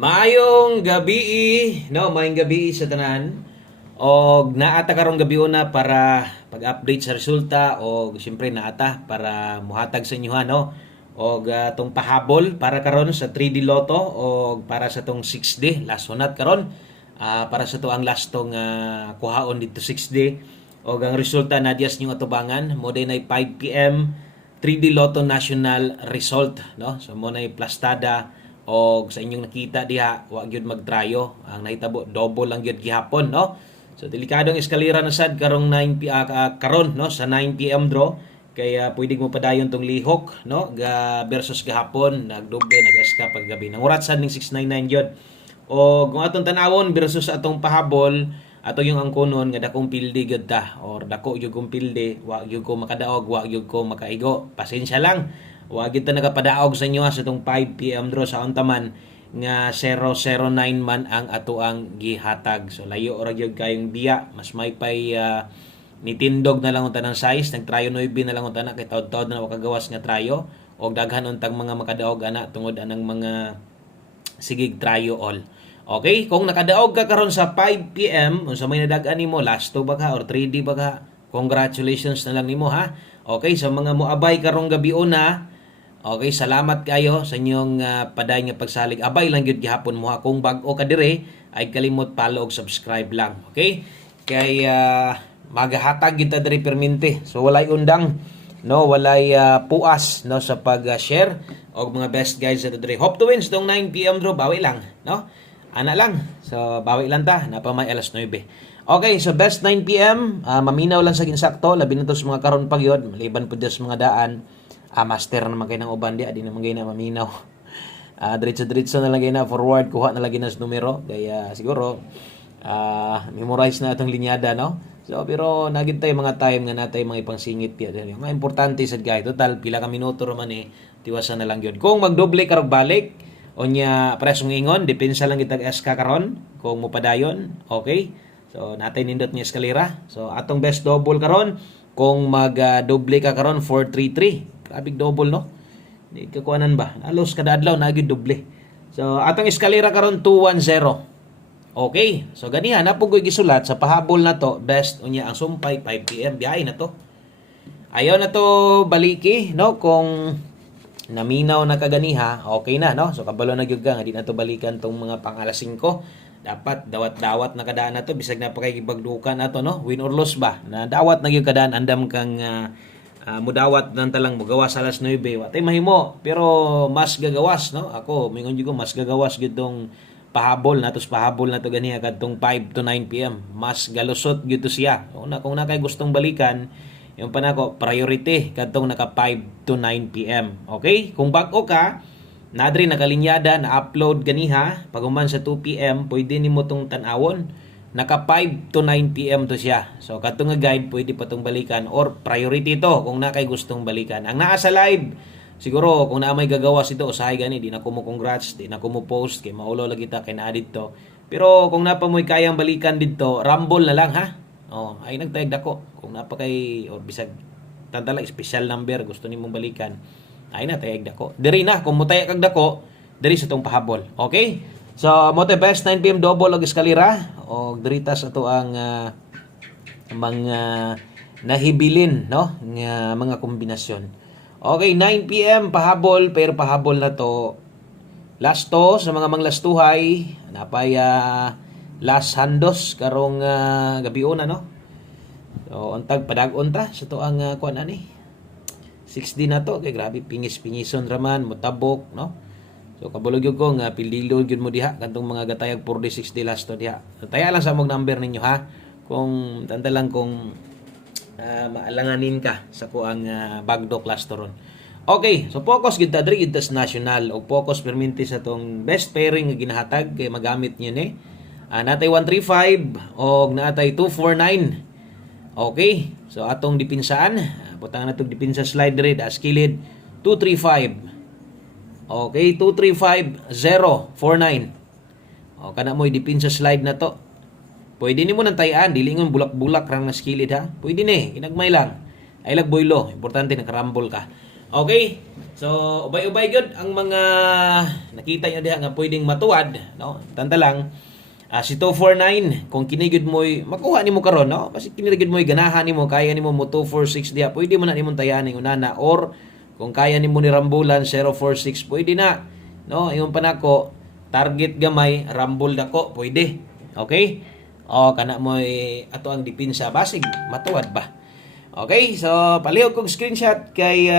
Maayong gabi, no? Maayong gabi sa tanan. Og naata karong gabi una para pag-update sa resulta og siyempre naata para muhatag sa inyo no. Og tong pahabol para karon sa 3D Lotto og para sa tong 6D last hunat karon. Para sa to ang last tong kuhaon dito 6D og ang resulta na dias nyo atubangan mo day nay 5 PM 3D Lotto National result no. So mo nay plastada og sa inyong nakita diha wa gyud magtrayo ang nahitabo double lang gyud gihapon no. So delikadong eskalera na sad karong 9 karon no sa 9 PM draw kaya pwede mo padayon tong lihok no versus gahapon nagdoble nag-eska paggabi nangurat sad ning 699 gyud. O kung atong tanawon versus atong pahabol ato yung angkonon nga dakong pildi gyud ta or dako gyud kong pildi wa gyud ko makadaog wa gyud ko makaigo pasensya lang wa gyud ta nagapadaog sa inyo sa itong 5 PM draw sa untaman nga 009 man ang ato ang gihatag. So layo ra gyud kayong biya mas may pay nitindog na lang unta ng size nagtrayo 9 na lang unta na kay taud-taud na wakagawas nga trayo og daghan untang mga makadaog ana tungod anang mga sigig trayo all. Okay, kung nakadaog ka karon sa 5 PM unsa may nadag-an nimo last 2 ba ka or 3D ba ka, congratulations na lang nimo ha. Okay, sa mga moabay karong gabi una. Okay, salamat kayo sa inyong paday nga pagsalig. Abay lang gyud gihapon mo ha. Kung bag-o ka dire, ay kalimot follow og subscribe lang. Okay? Kay magahatag kita dire perminti. So walay undang, no, walay puas no sa pag-share og mga best guys sa dire. Hope to wins tong 9 PM draw bawi lang, no? Ana lang. So bawi lang ta, napa may alas 9. Okay, so best 9 PM, maminaw lang sa ginsakto, labi na to sa mga karon pa gyud, maliban pud sa mga daan. Master naman kayo ng uban di naman kayo na maminaw. Diretso-diretso na lang kayo na forward, kuha na lagi na sa numero. Kaya siguro, memorize na itong linyada, no? So, pero nagintay mga time nga natay mga ipangsingit. Mga importante sa guy. Total, pila ka minuto naman tiwasan na lang yun. Kung magdoble karog balik, o niya presong ingon, depensa lang kitag SK karon kung mupadayon, okay? So, natay nindot niya eskalera. So, atong best double karon, kung mag-doble ka karon 433. Grabig double no. Di kakuanan ba? Alos kada adlaw na gyud doble. So atong eskalera karon 210. Okay. So ganihan na pugoy gisulat sa pahabol na to, best unya ang sumpay 5 PM biyahe na to. Ayaw na to baliki no kung naminaw na kaganiha, okay na no. So kabalo na gyud ka nga di na to balikan tong mga pang alas 5. Dapat dawat-dawat na kadaan na to bisag na pa kay gibagdukan nato no. Win or loss ba? Na dawat na gyud kadaan andam kang mudawat nang talang mugawas alas 9 watay mahimo pero mas gagawas no ako mingon jud ko mas gagawas gid tong pahabol natos pahabol na to ganiha kadtong 5 to 9 PM mas galusot gid to siya kung na kay gustong balikan yung panako priority kadtong naka 5 to 9 PM okay kung bag-o ka nadri nakalinyada na upload ganiha paguman sa 2 PM pwede nimo tong tan-awon naka 5 to 9 PM to siya. So katong nga guide pwede pa tong balikan or priority to kung na kay gustong balikan. Ang naa sa live siguro kung na may gagawas ito usahay gani di na ko mo congrats, di na ko mo post kay maulo lagi ta kay naa didto. Pero kung napa mo'y kayang balikan didto, rumble na lang ha. Oh, ay nagtayag dako. Kung napa kay or bisag tantala special number gusto nimong balikan. Ay na tayag dako. Diri na kung mo tayag kag dako, diri sa tong pahabol. Okay? So, mo te best 9 PM double og eskalera og diritas ato ang mga nahibilin no nga mga kombinasyon. Okay, 9 PM pahabol pero pahabol na to last to sa mga manglastuhay napay last handos karong gabi una no. So, untag padag-on ta sa to ang kuan ani. 6D na to kay grabe pingis-pingison raman motabok no. So kabulog yun ko nga pildilo yun mo diha kantong mga gatayag 4D60 last to diha. So, taya lang sa mong number ninyo ha. Kung tanda lang kung maalanganin ka sa kuang bagdok last to ron. Okay, so focus gid ta diri gid national o focus perminti sa tong best pairing nga ginahatag kay magamit niyo ni. Natay 135 og natay 249. Okay, so atong dipinsaan, butang na tong dipinsa slide diri das kilid 235. Okay, 235049. O kana mo idipin sa slide na to. Pwede nimo nang tayaan, dili ngon bulak-bulak rang na skilid ha. Pwede ni, ginagmay lang. Ay lag boylo, importante nakarambol ka. Okay? So, ubay-ubay gyud ang mga nakita nyo diha nga pwedeng matuwad, no? Tanda lang, si 249 kung kini gyud mo'y makuha nimo karon, no? Basi kini gyud mo'y ganahan nimo, kaya nimo mo 246 diha, pwede mo na nimong tayaning unana, or kung kaya nimo ni rambulan 046, pwede na, no? Ingon pa nako, target gamay, rambol dako, pwede. Okay? O kana mo'y ato ang depensa, basig matuwad ba? Okay, so palihog kong screenshot kay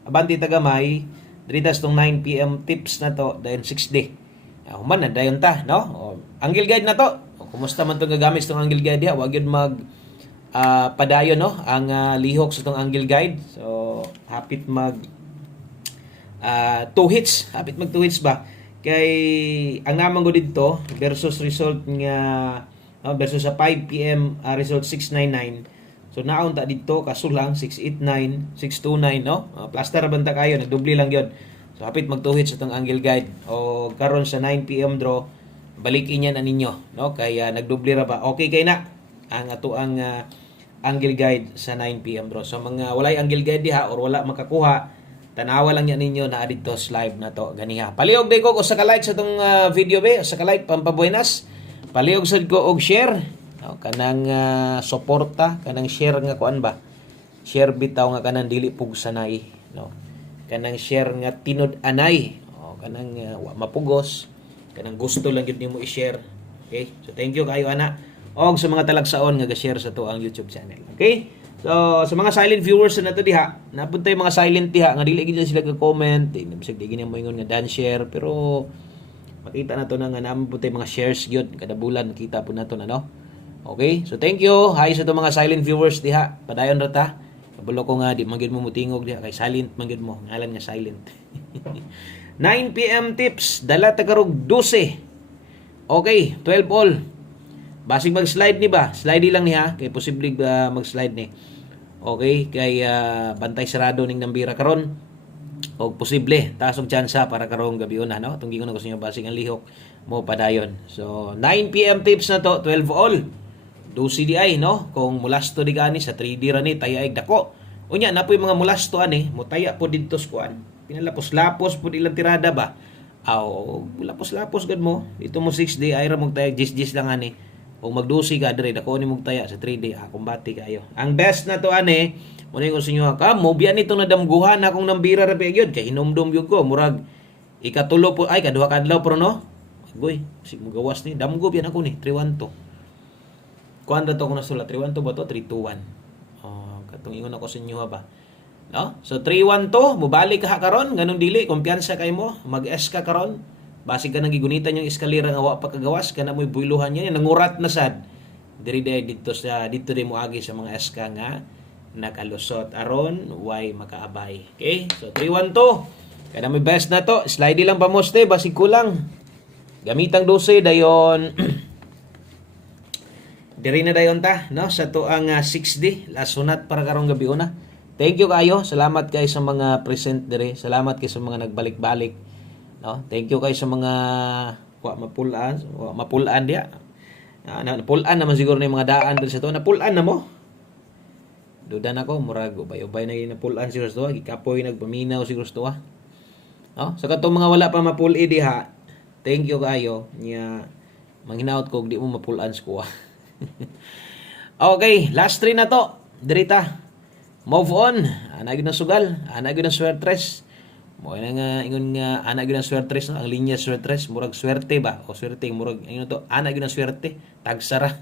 Abanti Tagamay, diritas tong 9 PM tips na to, dayon 6D. Human na dayon ta, no? Angle guide na to. Kumusta man tong gagamit tong angle guide diha? Wa gyud mag padayon, no? Ang lihok sa tong angle guide. So hapit mag 2 hits, hapit mag 2 hits ba? Kay ang naman ko dito versus result nga versus sa 5 PM result 699. So naon ta dito kasulang 689, 629, no? Plaster banta kayo, nagdubli lang 'yon. So hapit mag 2 hits itong angle guide, o karon sa 9 PM draw balikin yan na ninyo, no? Kaya nagdubli ra ba? Okay kay na ang ato ang angle guide sa 9 PM draw. So mga walay angle guide diha or wala makakuha, tanawa lang yan ninyo na adito live na to ganiha. Palihog day ko sa ka-like sa tong video be, sa ka-like pampabuenas. Palihog sad ko og share. No, kanang suporta, kanang share nga kuan ba? Share bitaw nga kanang dili pug sanay, no. Kanang share nga tinud anay, kanang wa mapugos, kanang gusto lang gyud nimo i-share. Okay? So thank you kayo ana. Og sa mga talagsaon nga ga-share sa to ang YouTube channel. Okay? So sa mga silent viewers na to diha, napuntay mga silent diha nga dili gyud sila ga-comment, bisag di gini mo ingon nga dan share, pero makita na to na nga naman puntay mga shares gyud kada bulan, kita po nato na, no. Okay? So thank you. Hi sa to mga silent viewers diha. Padayon ra ta. Kabulo ko nga di man gyud mo mutingog diha kay silent man gyud mo. Ngalan nga silent. 9 PM tips, dala ta karog 12. Okay, 12 all. Basig mag-slide ni ba? Slide lang niya kay posible mag-slide ni. Okay, kay bantay sarado ning nambira karon. Og posible taas og tsansa para karong gabi una, no? Tunggi ko na gusto niyo basig ang lihok mo padayon. So 9 PM tips na to, 12 all. Do CDI, no? Kung mulasto di gani sa 3D ra ni tayaig dako. Unya napoy mga mulasto ani, mutaya po didto sa kuan. Pinalapos-lapos po ilang tirada ba? Aw, lapos-lapos gud mo. Ito mo 6D ay ra mong tayag gis lang ani. Kung magdusi ka dire dako ni mong taya sa 3D, kumbati kayo. Ang best na to ani, mo ni ko sa inyo ka, mo biyan nito nadamguhan akong nambira ra gyud kay hinumdum gyud ko murag ikatulo po ay kaduha kadlaw pro, no? Goy, sig mo gawas ni damgo biyan ako ni 312. Kuan ra to ko nasulat 312 ba to 321. Katong ingon ako sa inyo ba. No? So 312 mobalik ka karon ganun dili kumpiyansa kay mo, mag-S ka karon. Basig ka nang gigunitan yung eskalera nga wa pa kagawas kana mo'y buyluhan yan nangurat na sad. Diri dito sa dito di mo agi sa mga SK nga nakalusot aron way makaabay. Okay? So 312 kana may best na to, slide lang pa moste basig kulang. Gamitang 12 dayon diri na dayon ta, no, sa to ang 6D last sunat para karong gabi una. Thank you kayo, salamat kay sa mga present diri, salamat kay sa mga nagbalik-balik, no. Thank you kay sa mga mapulaan dia. Napulaan naman siguro na yung mga daan diri sa to, napulaan na mo. Duda na ko murag ubay-ubay na yung napulaan siguro sa to, gikapoy nagpaminaw siguro sa to. No, sa katong mga wala pa mapuli diha, thank you kayo nya manghinaot ko di mo mapulaan sa kuha. Okay, last 3 na to. Dirita. Move on. Ana gyud na sugal, ana gyud na swertres. Mo na nga ingon nga ana gyud na swertres, no? Ang linya swertres murag swerte ba? O swerte murag ingon to, ana gyud na swerte. Tagsara.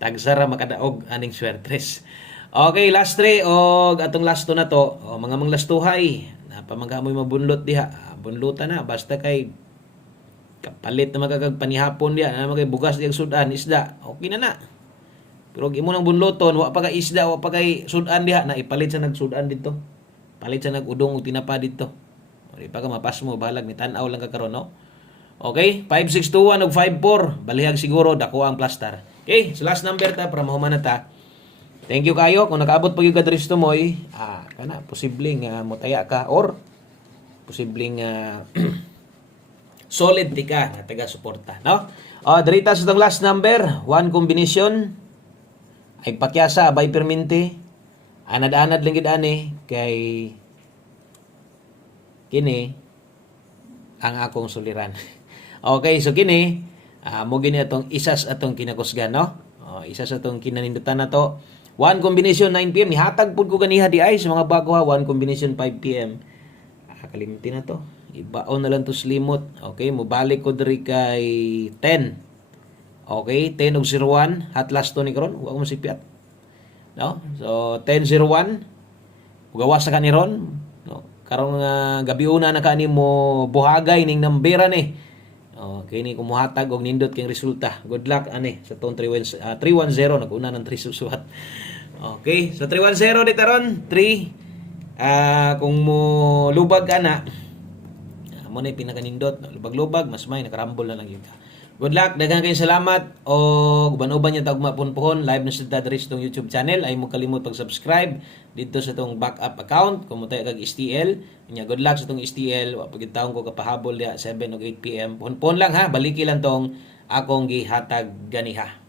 Tagsara makadaog aning swertres. Okay, last 3 og atong last 2 na to. O, mga manglastuhay. Napamanghamoy mabunlot diha. Bunlutan na basta kay kapalit na magkagpanihapon diya na magay bugas diyang sudan isda okay na pero imo nang bunloton wa pa kay isda wa pa kay sudan diha na ipalit sa nagsudan dito palit sa nagudong ug tinapa dito ori pa ka mapas mo balag ni tan-aw lang ka karon, no. Okay, 5621 ug 54 balihag siguro dako ang plaster. Okay, so last number ta para mahuman na ta. Thank you kayo kung nakaabot pa gyud ka diri sa tumoy, kana posibleng motaya ka or posibleng solid di ka na taga-suporta, no? Dirita sa itong last number, 1 combination, ay pakyasa, abay perminti, Anad-anad lang gid ani kay kini ang akong suliran. Okay, so kini mo gini atong isas atong kinakusgan, no? Isa sa atong kinanindutan na to. One combination 9 PM nihatag pud ko ganiha di ay sa mga bago ha. One combination 5 PM. Kalimti na to. Ibaon na lang to slimot. Okay, mobalik ko diri kay 10. Okay, 10 og 01 hatlas to ni karon. Wa ko masipiat. No? So 10:01 gawas sa kaniron. No? Karong gabi una na kani mo buhagay ning nambera ni. Okay, ni kumuhatag og nindot king resulta. Good luck ani sa tong 310 naguna ng 3 susuat. Okay, so 310 dito ron 3 kung mo lubag ana mo na pinakanindot lubag-lubag mas may nakarambol na lang yun ka. Good luck, daghang kayong salamat og uban-uban yung tawag mapunpuhon live na sa Dadrich tong YouTube channel ay mo kalimot pag-subscribe dito sa tong backup account kung mo tayo kag STL nya good luck sa tong STL wa pagitaon ko kapahabol dia 7 o 8 PM puhon lang ha baliki lang tong akong gihatag ganiha.